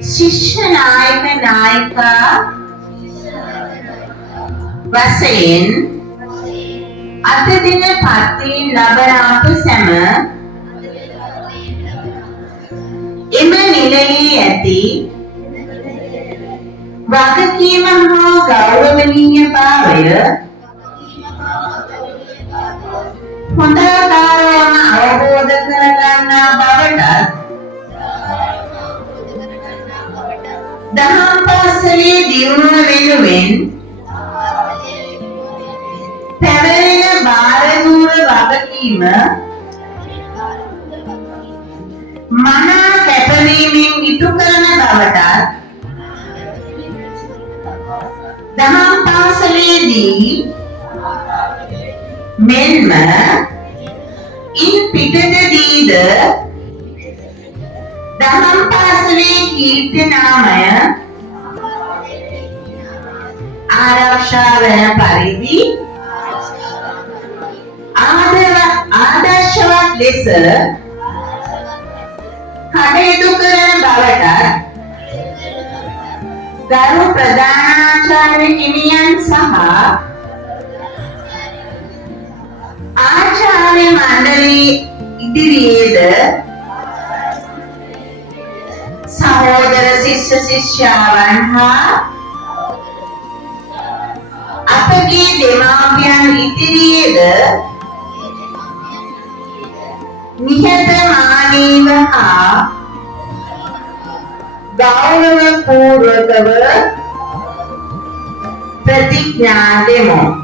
ශිෂ්‍ය නායක නායිකා වශයෙන් අද දින පත්වීම් ලබන අප සැම එම නිලයේ ඇති වගකීම හා ගෞරවනීයතාවය හොඳාකාරවම අවබෝධ කරගන්නා බවටත් දහම් පාසලේ දියුණුව වෙනුවෙන් පැවැරෙන භාරදූර වගකීම මනා කැපවීමෙන් ඉටු කරන බවටත් දහම් පාසලේදී මෙන්ම ඉන් පිටතදීද දහම් පාසලේ කීර්ති නාමය ආරක්ෂා වන පරිදි ආදර්ශවත් ලෙස කටයුතු කරන බවටත් ගරු ප්‍රධානාචාර්ය හිමියන් සහ ආචාර්ය මණ්ඩලයේ ඉදිරියේද සහෝදර ශිෂ්‍ය ශිෂ්‍යාවන් හා අපගේ දෙමාපියන් ඉදිරියේද නිහතමානීව හා ගෞරවපූර්වකව ප්‍රතිඥා දෙමු.